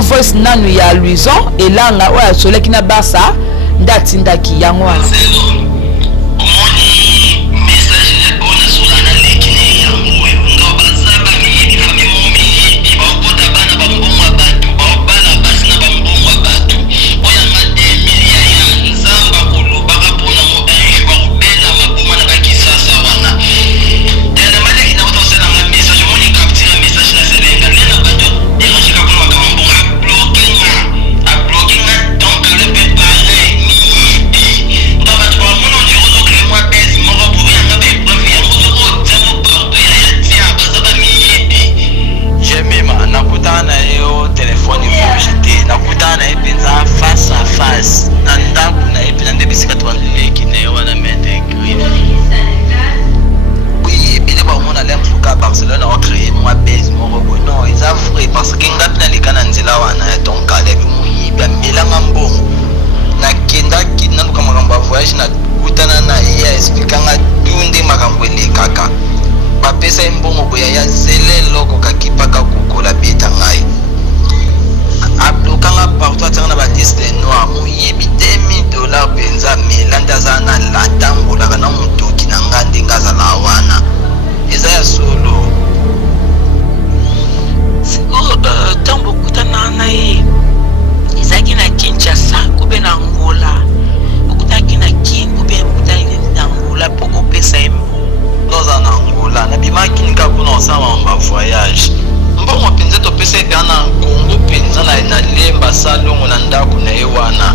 un voice nanu ya Luison et là nga oya sole kina basa ndatindaki yango wana. Barcelone a créé moi base moko non ils a vrai parce que ngapina likana nzela wana donc Caleb muyiba melanga mbongo na kenda kina luka makambo voyage na kutana na ya expliquanga tunde makambo elekaka bapesa mbongo boya ya zele loko kakipaka kukola beta ngai ablokanga partout atanga ba liste noir muyibi $2000 benza melanda zana la tambola kana mutoki na ngande ngaza la wana Isaiah solo siko tambo kutana naye izaki na Kinshasa kube na Angola okutaki na Kin kube kutaki na Angola poko pesa emo loza na Angola na bimaki nika kuna osama mba voyage mbongo penza to pesa epea na Congo penza na lemba salongo na ndako na ewana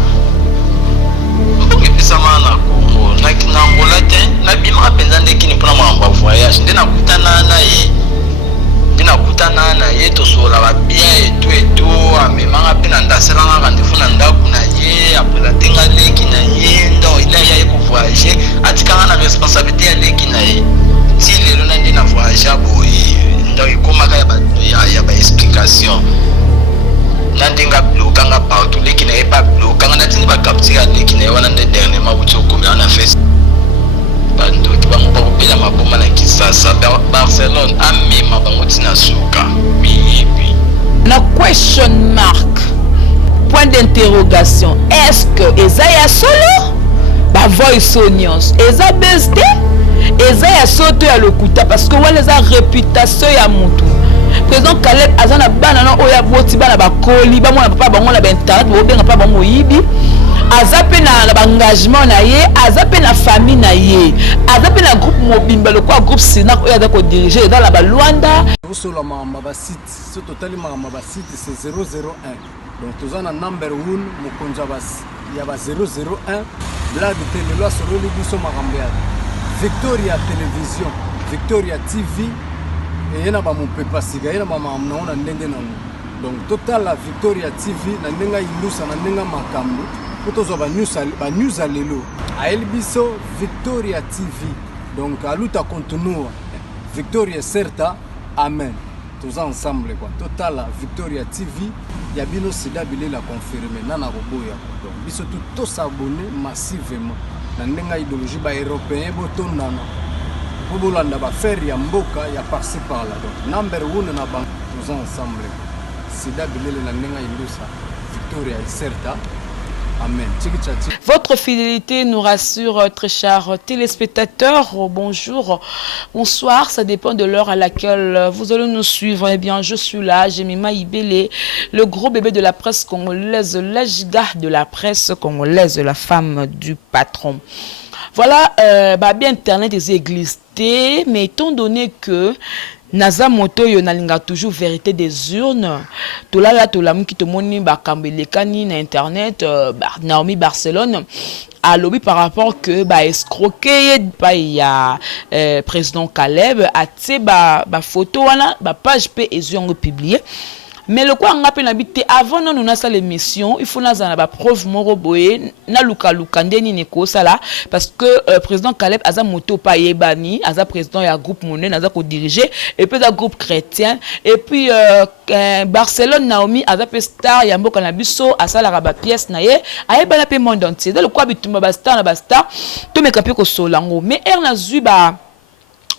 mbongo pesa mana Congo na Angola te na bima penza ndeki ni pona mba voyage ndena kutana na ye bina kutana na ye to sola ba bien et tout amemanga pena ndaselanga rendez-vous na ndako na ye apela tenga leki na ye ndo ila ya ko voyager atikanga na responsabilité ya leki na ye ti lelo na ndina voyager boy ndo ikomaka ya ba explication na ndinga blokanga partout leki na ye pas blokanga na tini ba capture leki na ye wana nde dernièrement butso komela na face bando bango ba kopela maboma na Kisasa Barcelone amema bango tina suka miyibi na question mark point d'interrogation est-ce que Isaiah solo ba voice onions eza beste Isaiah soto ya lokuta parce que wala za réputation ya mutu président Caleb azana bana na oya boti bana bakoli ba mona papa bango na ba internet bo benga papa bango yibi azape na engagement na ye azape na famille na ye azape na groupe mobimba le quoi groupe Sina ko ya ko diriger dans la Luanda sur la mamba site ce total mamba site c'est 001 donc tous en number 1 mokonza bas il y a 001 là de télé là sur le biso makambe Victoria Télévision Victoria TV et yana ba mon pepa siga yana mama na ndenge na donc total la Victoria TV na ndenga indusa na ndenga makambo kutozo ba news alelo a elbiso Victoria TV donc aluta continua Victoria certa amen tous ensemble quoi total la Victoria TV ya bino sida bile la confirmer nana roboya donc biso tout s'abonner massivement na ndenga idéologie ba européen botondana pour bolanda ba faire ya mboka ya par-ci par là donc number 1 na bank tous ensemble sida bile na ndenga indusa Victoria certa. Amen. Votre fidélité nous rassure, très chers téléspectateurs. Bonjour, bonsoir. Ça dépend de l'heure à laquelle vous allez nous suivre. Eh bien, je suis là, Jemima Ibele, le gros bébé de la presse congolaise, l'agida de la presse congolaise, la femme du patron. Voilà, bien Internet des églises, mais étant donné que Naza moto yo nalinga toujours vérité des urnes. Tolala tolamu ki tomoni ba kambelekani na internet Naomi Barcelone a lobby par rapport que ba escroquer ba ya président Caleb a tse ba photo wana ba page pe eziongo publier. Mais le quoi on appelle habité avant non on a ça l'émission il faut na ba preuve moro boye na luka ndeni neko sala parce que président Caleb aza moto pa yebani aza président ya groupe monnaie aza ko diriger et puis da groupe chrétien et puis Barcelone Naomi aza pe star ya mboka na biso asala ba pièce na ye ayebana pe monde entier dans le quoi bitumba ba star na ba star to meka pe ko solango mais er na zui ba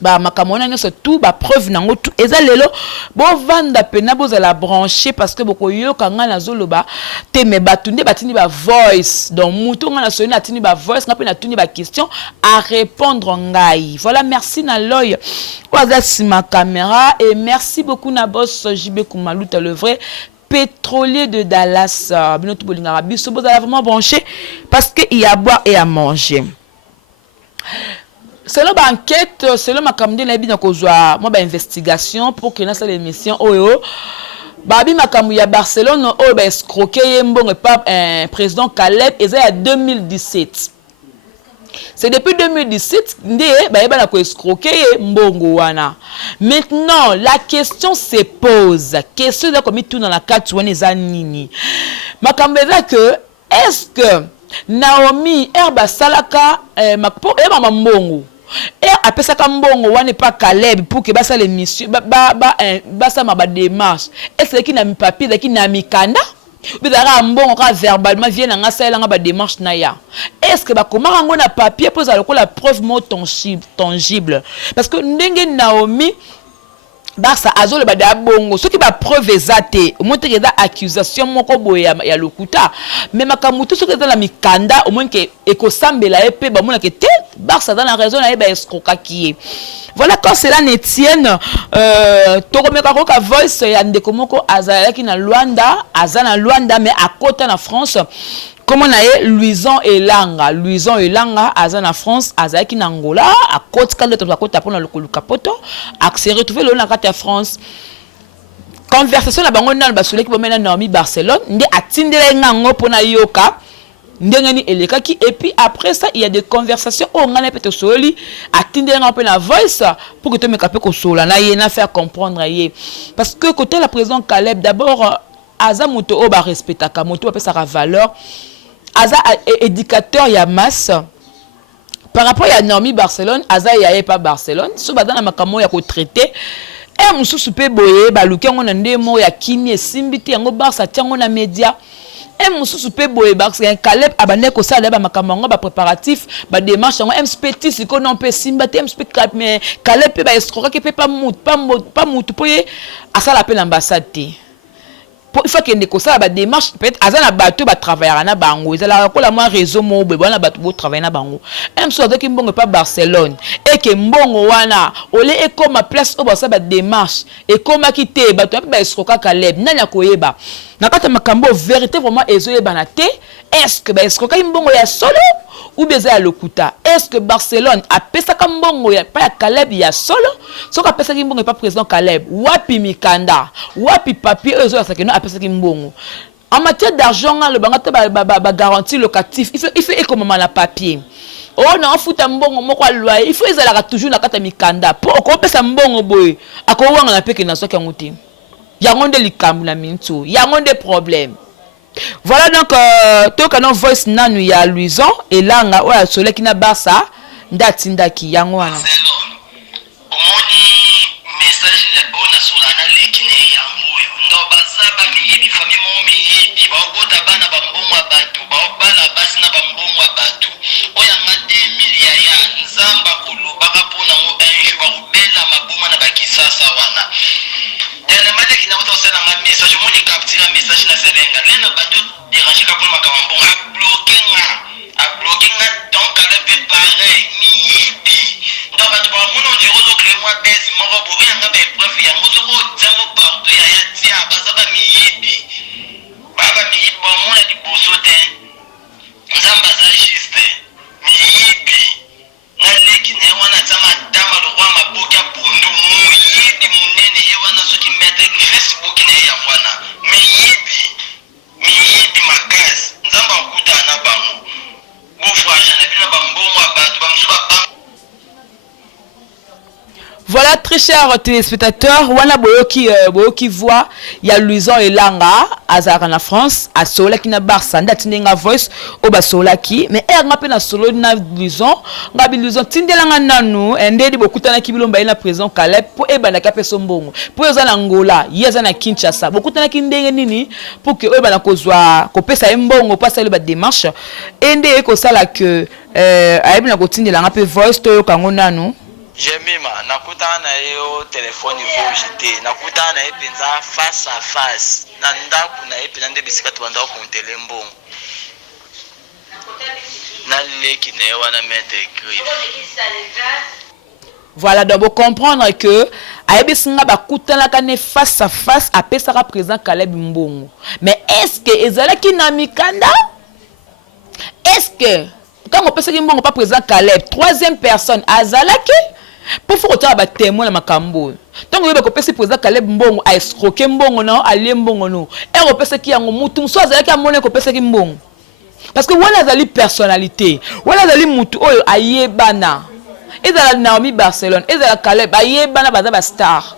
ba makamona nyonso tout ba preuve nango tout eza lelo bo vanda pena bozala branché parce que boko yoka nga na zoloba te me batunde batini ba voice donc mutu nga na soni na tini ba voice nga pe na tuni ba question à répondre ngai. Voilà, merci na loy oza sima caméra et merci beaucoup na boss JB Kumaluta le vrai pétrolier de Dallas. Binoto bolingara biso bozala vraiment branché parce que il y a à boire et à manger. Selon ma enquête, selon ma caméra, il y a une investigation pour que dans cette émission, Babi Makamou ya Barcelone, escroqué un président Caleb, et ça en 2017. C'est depuis 2017 que escroqué mbongo wana. Maintenant, la question se pose. Question de comme tout dans la carte wana eza nini. Makamou que est-ce que Naomi Herba Salaka pour Emma mbongo et après ça comme bon on n'est pas Caleb pour que basa l'émission basa ma démarche est-ce qu'il n'a mis papier qui n'a mis kanda mais dara mbongo ka verbalement vient nga sala nga ba démarche na ya est-ce que ba comment on a papier pour la preuve mot tangible parce que ndenge Naomi basa azole ba da bongo ce qui ba preuve ezate au moins que da accusation moko boya ya lokuta mais makamutu ce que dans la mikanda au moins que ekosambela epé ba mona que te basa dans la raison na ba escroquer qui est voilà quand cela ne tienne tokomeka ko ka voice ya ndeko moko azalaki na Luanda azana Luanda mais à côté na France. Comment on a Louison Elanga azana France azaki na Angola à côte quand de la côte pour le capoto accès retrouver le na carte France conversation la bango na basule ki bomena Naomi Barcelone ndi atindela ngango pona yoka ndengani elekaki et puis après ça il y a des conversations on ngana peut soli atindela ngango pona voice pour que tu me capé ko sola na yena faire comprendre yé parce que côté la président Caleb d'abord aza moto o ba respectaka moto apesa sa valeur aza éducateur ya masse par rapport à Naomi Barcelone aza ya pas Barcelone so badana makamo ya ko traiter et mususu pe boye ba lukengo na ndemo ya kimi esimbiti yango Barça tiango na media et mususu pe boye parce que Caleb abane ko sala ba makamo ba préparatif ba démarche yango MSPT siko non pe simbati MSP mais Caleb pe ba escroquer ke pe pas mutu poye asala pe l'ambassade. Il faut qu'il y ait des démarches peut-être azana bateau ba travailler na bango ezala ko la moi réseau mo be bona bateau bo travailler na bango même so de ki mbongo pas Barcelone et que mbongo wana ole e comme place au ba ba démarche et comme ki te bateau ba escroquer Caleb nanya koyeba na kata makambo vérité vraiment ezoyeba na te est-ce que ba escroquer mbongo ya solo ou bien à lokuta est-ce que Barcelone a pesa mbongo ya pas Caleb ya solo so ka pesa mbongo pas président Caleb wapi mikanda wapi papier ezo ça que non a pesa mbongo en matière d'argent le bangata ba garantie locatif il faut économiser la papier oh non futa mbongo moko loi il faut ezala toujours na kata mikanda pour ko pesa mbongo boy akowanga na peke na soki nguti yango nde likambu na mintu yango nde problème. Voilà donc to kanon voice nanu ya Louison elanga oya sole kina Barça ndatindaki yango wana omoni message ya bona solana lekine ya moyo ndo bazaba miyibi fami mo miyibi baobota bana bambongwa batu baobala basi na bambongwa batu oya ma 2000 ya nzamba kolobaka pona mo enjo bakubela mabuma na bakisasa wana dele maleki na otosela ma message moni capture message na selenga lena bato déranger ka pour makambo a bloquer nga donc elle fait pareil miyibi donc bato ba mono ndiro zo créer moi des moko bo yanga ba preuve ya mozo ko tsango partout ya tia basaba miyibi baba miyibi ba mona di bosote nzamba za juste miyibi na leki ne wana tsama dama lo kwa maboka pondo muyibi munene ye wana so ki mette Facebook ne ya wana miyibi makas nzamba okuta na bango bofraja na bino bambongo bato bamsuba ba. Voilà très chers téléspectateurs wana boyoki voix ya Louison Elanga azara na France a sola ki na Barça ndatindenga voice o ba sola ki mais nga pe na solo na Louison ngabi Louison tindelanga nanu ndedi bokutana ki bilomba ina président Caleb pour ebana ka peso mbongo pour yoza na Angola yeza na Kinshasa bokutana ki ndenge nini pour que ebana kozwa ko pesa mbongo pasa le ba démarche ende ko sala que ayebina ko tindelanga pe voice to yokango nanu Jemima, nakutana na yo telefoni vojite, nakutana na penza face à face. Na ndaku na penza nde bisika tubanda ko ntele na leki ne wana mete écrit. Voilà, donc vous comprendre que Aïbisinga ba kutana kane face à face à pesara président Caleb Mbongo. Mais est-ce que ezalaki na mikanda? Est-ce que quand on pense que Mbongo pas président Caleb, troisième personne azalaki pour faire autant ba témoin na makambo. Donc on peut penser président Caleb Mbongo a escroqué Mbongo non, ali Mbongo non. Et on pense qu'il y a un mutu so azalaki amone ko penser que Mbongo. Parce que wala azali personnalité, wala azali mutu oyo ayebana. Et dans la Naomi Barcelone, et dans la Caleb, ayebana baza star.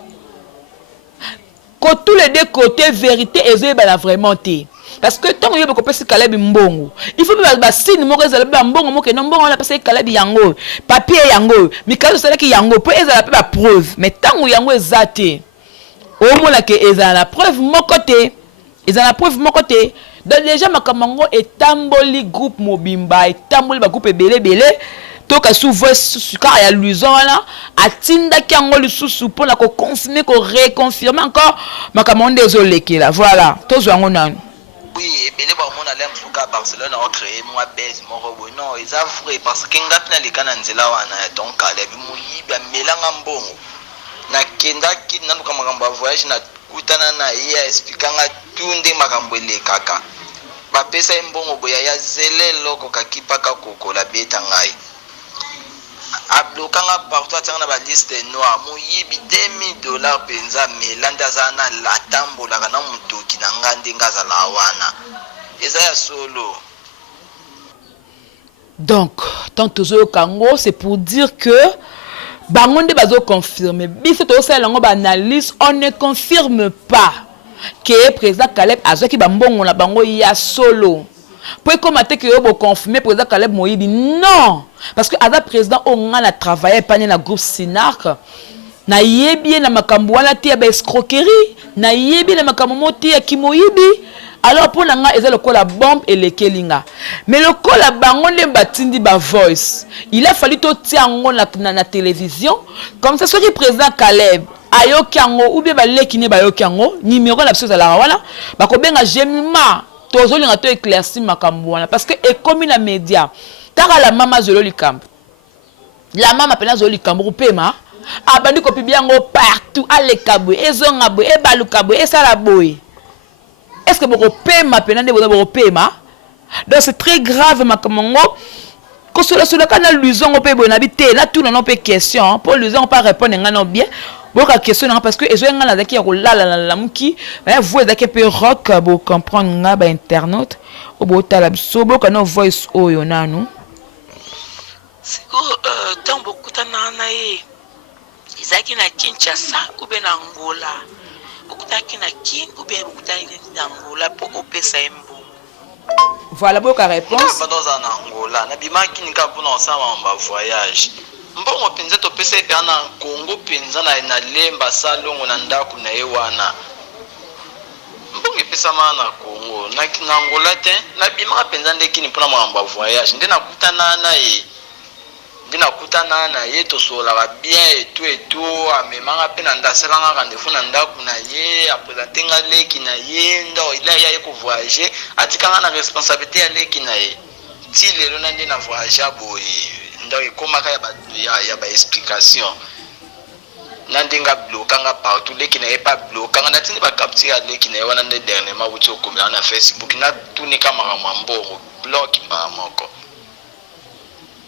Que tous les deux côtés vérité et la vraiment té. Parce que tant que vous pensez Caleb Mbongo, il faut que signe mo rezala Mbongo mo que non Mbongo on a passé Caleb yango, papier yango, Mikalo sala ki yango, pour ezala pa preuve, mais tant yango ezate. Au moins là que ezala la preuve mon côté. Ezala la preuve mon côté. Donc déjà makamango etamboli groupe Mobimba, etamboli ba groupe belé. Toka souvent car il y a l'uson là atinda ki yango lisusu pour la ko confirmer ko reconfirmer encore makamon désolé ki là voilà tozo yango nan oui belé ba mona lem fuka Barcelone a créé moi base moko bo non ils a vrai parce que ngapna likana nzela wana donc Caleb muyiba melanga Mbongo na kenda ki nanu kama makambo voyage na kutana na ye expliquanga tunde makambo le kaka ba pesa Mbongo boya ya zele loko kakipaka kokola beta ngai ablokanga partout atanga ba liste noire moyibi $2000 penza melanda zana la tambola kana mutoki na ngande ngazala wana eza ya solo. Donc tant tozo kango c'est pour dire que bangonde bazo confirmer biso to sala ngo ba analyse on ne confirme pas que président Caleb azaki ba mbongo na bango ya solo. Pour commenter que vous confirmez président Caleb Moïbi non parce que ada président on a travaillé pas na groupe Sinark na yebi na makambo wana te ba escroquerie na yebi na makambo moti ya Kimoyibi alors pour nanga eza lokola bombe et le kelinga mais lokola bango nde batindi ba voice il a fallu to tiango na télévision comme ça soit président Caleb ayoki yango ou bien ba lekine ba yoki yango numéro la chose la wana ba ko benga Jemima tozo linga to éclairci makambo wana parce que ekomi na média taka la mama zolo likambo la mama pena zolo likambo kupema abandi ko pibiango partout alekabwe ezongabwe ebalukabwe esala boy est-ce que boko pema pena nde boko pema donc c'est très grave makambo ko solo kana luzongo pe bona bité na tout non pe question pour luzongo pas répondre ngana bien boka question parce que ezo ngana zaki ya kolala la muki vous ezaki pe rock bo comprendre nga ba internaute obo tala biso boka no voice oyo nanu siko tambo kutana na ye izaki na Kinshasa ube na Angola okutaki na Kin ube okutaki na Angola pour opesa embo. Voilà boka réponse ba dans Angola na bimaki nika kuna osama mba voyage Mbongo penza to pesa pe na Congo penza na lemba salongo na ndaku na ye wana Mbongo pesa mana Congo na Angola te na bima penza ndeki ni pona mamba voyage ndena kutana na ye to sola ba bien et tout amemanga pe na ndaselanga rendez-vous na ndaku na ye après tenga leki na ye ndo ila ya ko voyager atikanga na responsabilité ya leki na ye ti lelo na ndena voyager boye donc comment ya ba explication nandinga blokanga partout les qui n'est pas blokanga na tini ba capture les qui n'est wana ndé dernièrement wuti okomela na Facebook na tuni kama mambo block ba moko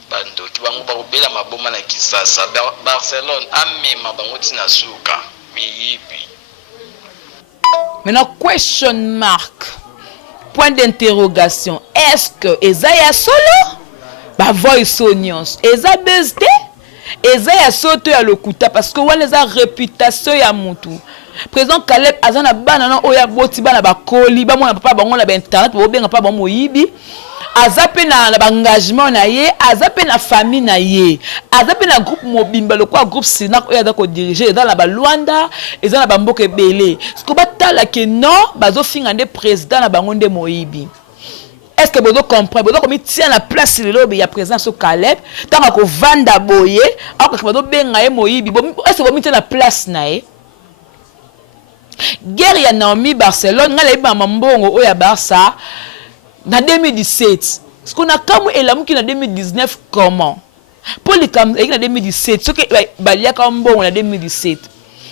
bando ki bango ba obela maboma na Kisasa Barcelone amema bango tina suka miyibi. Maintenant question mark point d'interrogation est-ce que Ezaya solo ba voice onions eza bezde eza ya soto ya lokuta parce que wana eza réputation ya mutu président Caleb azana bana na oya boti bana bakoli ba mona papa bango na ba internet bo benga papa moyibi azape na ba engagement na ye azape na famille na ye azape na groupe Mobimba lokwa groupe Sinak oya da ko diriger dans la ba Luanda eza na ba mboka ebele ce ko batala ke non bazo finga nde président na bango nde moyibi. est-ce que vous comprenez comme il tient la place il y a présence au Caleb tant que vanda boye alors que vous benga moyibi est-ce que vous tient la place nae guerre ya Naomi Barcelone ngala iba mambongo oya Barça na 2017 ce qu'on a comme elamu qui na 2019 comment pour les cam na 2017 ce que balia comme bon na 2017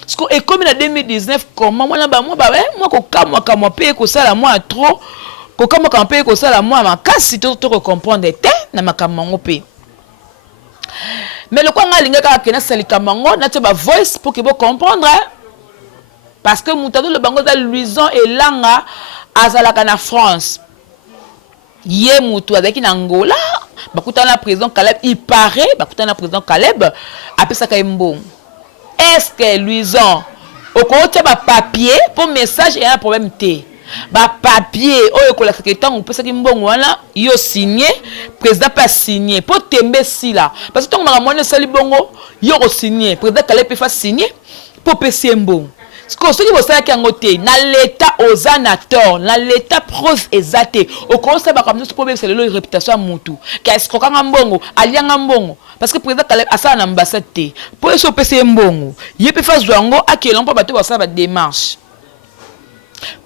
ce qu'on est comme na 2019 comment moi ko kamwa pe ko sala moi trop ko kamwa pe ko sala moi makasi to comprendre te na makamwa pe mais le quoi ngalinga ka kena salika mango na te ba voice pour que vous comprendre parce que moutado le bango da luison et langa azalaka na France yé moutou avec in Angola bakuta na président Caleb il paraît bakuta na président Caleb apesa ka mbong est-ce que luison au côté ba papier pour message et un problème té ba papier oyo ko la secrétaire on pesa ki mbong wana yo signé président pas signé pour tembe si là parce que ton mama mona sali bongo yo ko signé président Caleb peut faire signer pour pesa mbong. Ce que vous savez que dans l'état aux anators, dans l'état prose exacté, au conseil va comme nous problème c'est le réputation à Moutou. Qu'est-ce qu'on a mbongo, alliant mbongo, parce que président Caleb a ça en ambassade pour se passer mbongo. Il peut faire jouango à quel on peut battre ça va démarche.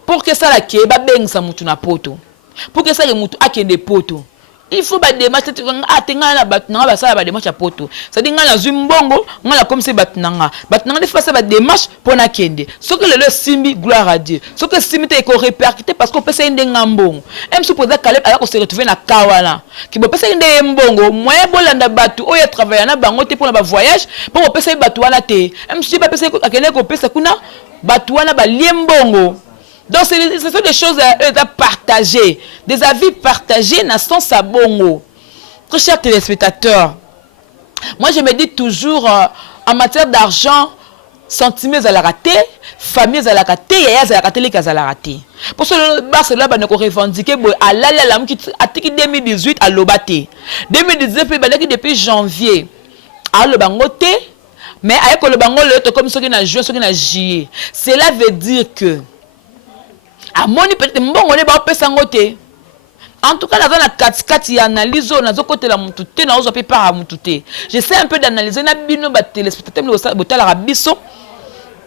Pour que ça la ké ba beng sa Moutou na poto. Pour que ça le Moutou a quel des potos. Il faut ba démarche atenga na batna ba ça ba démarche à poto. Ça dit ngala zumbongo ngala comme c'est batnanga. Batnanga des fois ça ba démarche pour na kende. Ce que le simbi gloire à Dieu. Ce que simbi te ko répercuter parce qu'on peut ça ndenga mbongo. Même si président Caleb ala ko se retrouver na kawana. Ki bo pesa ndé mbongo, moyen bolanda batu oya travailler na bango te pour na ba voyage, pour pesa batu wana te. Même si pas pesa akene ko pesa kuna batu wana ba liembongo. Donc, ce sont des choses à partager, des avis partagés dans son sabongo. Très chers téléspectateurs, moi je me dis toujours en matière d'argent, sentiments à la raté, famille à la raté, yaya à la raté, les à la raté. Pour ce Barcelone, on a revendiqué à l'allam qui a 2018 à l'Obate. 2019, depuis janvier à l'Obangote, mais avec le bango, comme ceux qui ont joué, ceux qui ont joué. Cela veut dire que à mon peut-être bon on est pas pesangote en tout cas dans la 4 analyse on a côté la mututé na ozo pe para mututé j'essaie un peu d'analyser na bino ba téléspectateur no botala rabiso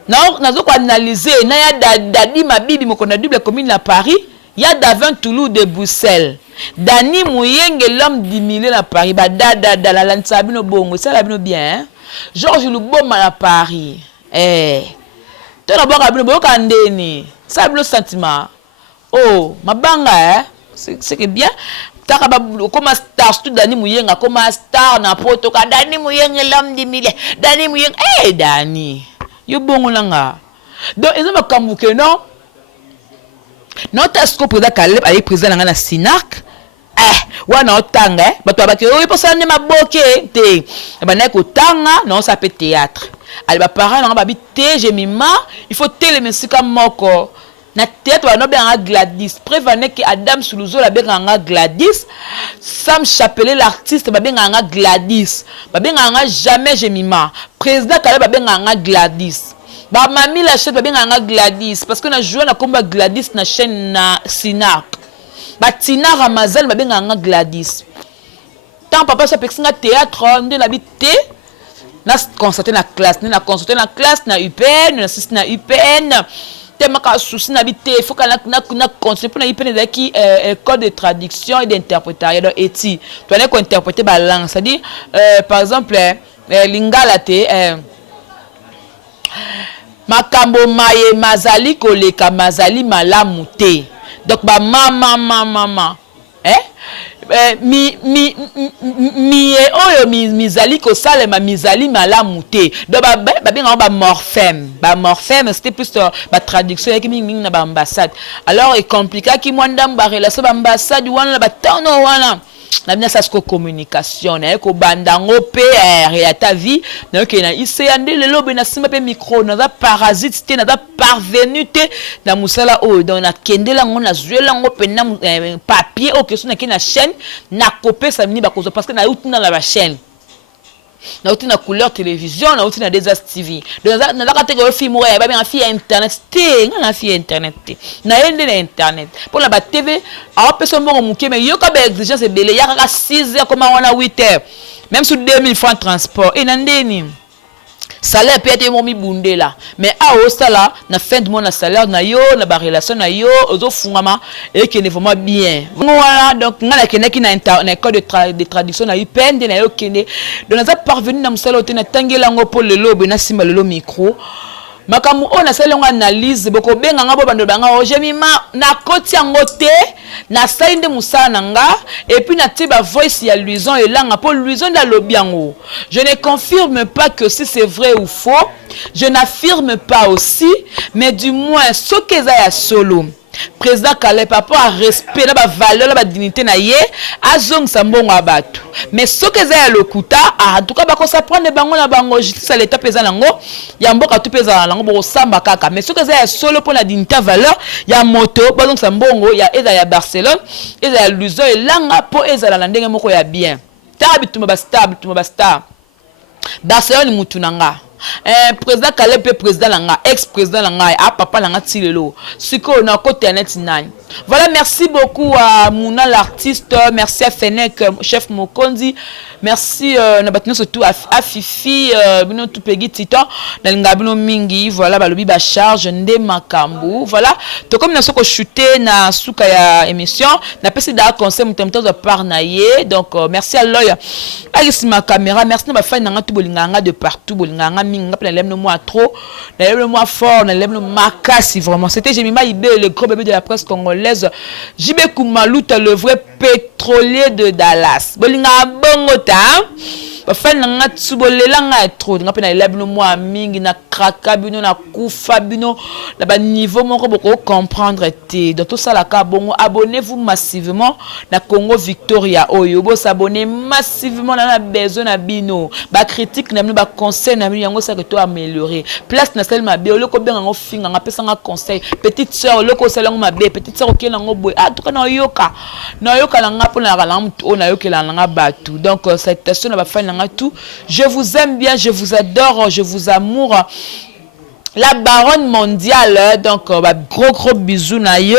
na zo ko analyser na ya dadi mabibi moko na double commune na Paris ya Davin Toulouse de Bruxelles Dani Mouyenge l'homme 10 000 à Paris ba da la lança bino bongo ça la bino bien hein? Georges Luboma à Paris to na boka bino boka ndeni ça le sentiment oh mabanga hein c'est que bien takaba comme star tout Dani Mouyenge comme star na poto ka Dani Mouyenge l'homme 10 000 Dani Mouyenge Dani yo bongo langa donc ils ont kambuke non notre scope président Caleb avec président na Sinac wana otanga bato abaki oyo posa ne maboke te bana ko tanga non ça peut théâtre ali ba parents na babi te jemima il faut tele mesika moko na théâtre wana bien Gladys prévenez que Adam Suluzo la benga Gladys Sam Chapelet l'artiste ba benga Gladys ba benga jamais jemima président Caleb ba benga Gladys ba mami la chaîne ba benga Gladys parce que na joué na combat Gladys na chaîne na Sinac Batina Ramazan babenga Gladys. Tant papa ça pexinga théâtre ndé la bité na constater na classe, na constater na classe na UPN, na assist na UPN. Tellement ka souci na bité, faut que na concept na UPN qui code de traduction et d'interprétation donc eti. Tu as ko interpréter ba langue, ça dit par exemple lingala te makambo maye mazali koleka mazali malamu te. Donc ba mama mizali ko salema mizali malamu te donc ba morphème c'était plus ba traduction qui mingi na ba ambassade alors est compliqué ki mwanda ba relation ba ambassade wana ba tono wana na bien ça c'est communication na ko bandango PR et à ta vie donc na iséande le lobe na sima pe micro na za parasite te na za parvenu te na musala o donc na kendela ngo na zuela ngo pe na papier o question na ki na chaîne na copier ça mini ba cause parce que na utuna la chaîne na uti na couleur télévision na uti na Desas TV donc na la catégorie film ouais ba bien fi internet té na fi internet té na yende na internet pour la ba TV a personne mo muke mais yo ka ba exigence belé ya ka 6h comme on a 8h même sur 2000 francs transport et na ndeni salaire peut être momi bundé là mais à ça là na fin de mois na salaire na yo na ba relation na yo ozo fungama et que ne vraiment bien voilà donc ngala kene ki na école de traduction na UPN na yo kene donc na parvenu na musala ote na tangela ngo pour le lobe na simba le micro makamu ona sala ngo analyse boko benga ngabo bando banga o jemima na koti yango te na sainde musala nanga et puis na tiba voice ya Luison et langa pour Luison da lobiango. Je ne confirme pas que si c'est vrai ou faux, je n'affirme pas aussi, mais du moins ce que ça ya solo président Caleb papa a respect la valeur la dignité na ye azong sambongo abatu mais ce que ça ya lokuta en tout cas ba ko ça prendre bango na bango justice à l'état pesa nango ya mboka tu pesa nango bo samba kaka mais ce que ça ya solo pour la dignité valeur ya moto bazong sambongo ya eza ya Barcelone eza ya Luzo et langa po eza la ndenge moko ya bien tabitu ba star Barcelone mutunanga président Caleb pe président langa ex-président langa a papa langa tilelo siko na côté net nani. Voilà, merci beaucoup à Mouna l'artiste, merci à Fennec chef Mokondi, merci na batino surtout à Fifi bino tout pegi titan na ngabino mingi voilà balobi ba charge nde makambu voilà to comme na soko shooter na suka ya émission na pesi da conseil mutemto de parnaye donc merci à l'œil à ma caméra merci na ba fan na ngatu bolinganga de partout bolinganga mingi ngapela lem no moi trop na lem no moi fort na lem no makasi vraiment c'était Jemima Ibe le gros bébé de la presse congolaise Jibe Koumalouta le vrai pétrolier de Dallas bolinga bongo ta bafani na nga tsubolela nga trop nga pe na elabino mwa mingi na kraka bino na kufa bino na ba niveau moko boko comprendre te donc tout ça la ka bongo abonnez-vous massivement na Congo Victoria oyo bo s'abonner massivement na besoin na bino ba critique na bino ba conseil na bino yango ça que to améliorer place na sel mabe oloko benga ngo finga nga pesa nga conseil petite sœur oloko sel ngo mabe petite sœur okela ngo boy ah tout ka na yoka la nga pona la mtu na yokela nga batu donc cette question na ba fani tout. Je vous aime bien, je vous adore, je vous amour. La baronne mondiale, donc gros bisous na yo,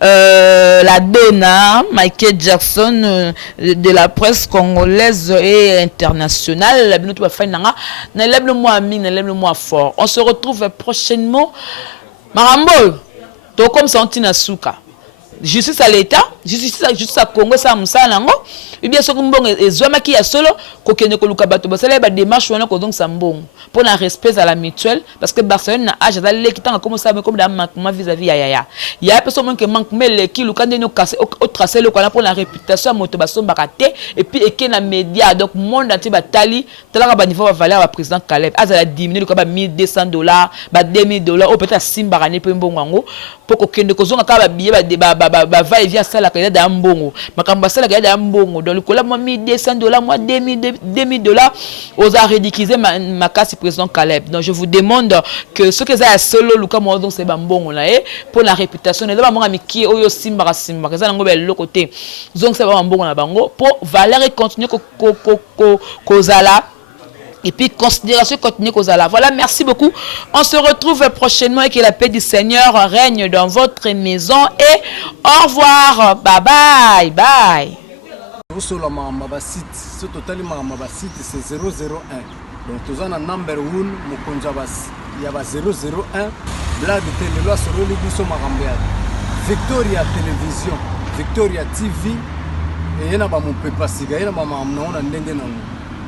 la Donna, Michael Jackson de la presse congolaise et internationale. La binotu ba fani nga, na lève le moi ami, na lève le moi fort. On se retrouve prochainement. Marambo, to comme Santina Souka. Justice à l'État, justice à Congo, ça moussa nango. Et bien sûr, ezwamaki ya solo kokende koluka bato basala ba démarche wana ko donc sambongo pour la respect à la mutuelle parce que Barcelone na age za le kitanga comme ça comme da manquement vis-à-vis ya personne que manque mais le ki lukande no casser au tracer le pour la réputation moto basomba kate et puis eke na média donc monde entier batali tala ba niveau va valeur ba président Caleb azala diminuer le ba $1,200 ba $2,000 ou peut-être simba rane pe mbongo ngo pour kokende kozonga ka ba billet ba va et vient ça la kaya da mbongo makamba ça la kaya da mbongo donc le cola moi $1,200 moi $2,000 aux a ridiculisé ma casse président Caleb. Donc je vous demande que ce que ça solo luka moi donc c'est bambongo là pour la réputation ne pas moi miki oyo simba ça ngo bel le côté donc c'est bambongo na bango pour valeur et continuer kozala et puis considération continue kozala. Voilà, merci beaucoup. On se retrouve prochainement et que la paix du Seigneur règne dans votre maison et au revoir. Bye bye. Sur la site, ce total site c'est 001. Donc tous en number 1 Mukonjabas, il y a 001 Blague télé loi sur le biso marambia. Victoria télévision, Victoria TV et yana ba mon pepa siga yana ba mamna na ndenge na.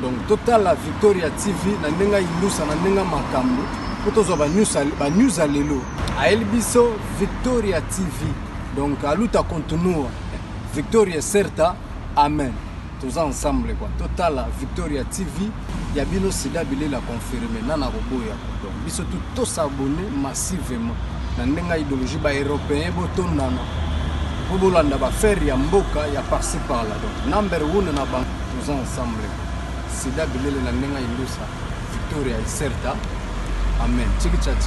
Donc total la Victoria TV na ndenga ilusa na ndenga makambo. Potozo ba news alelo. A elbiso Victoria TV. Donc aluta continue Victoria certa. Amen. Tous ensemble quoi. Total Victoria TV. Yabino Sida Bilé la confirmé. Nana Roboya. Donc biso tout s'abonner massivement. Na ndenga idéologie ba européen boton nana. Bobolanda ba faire ya mboka ya par-ci par-là. Donc number 1 na bank tous ensemble. Sida Bilé la ndenga ilusa. Victoria certa. Amen. Tchiki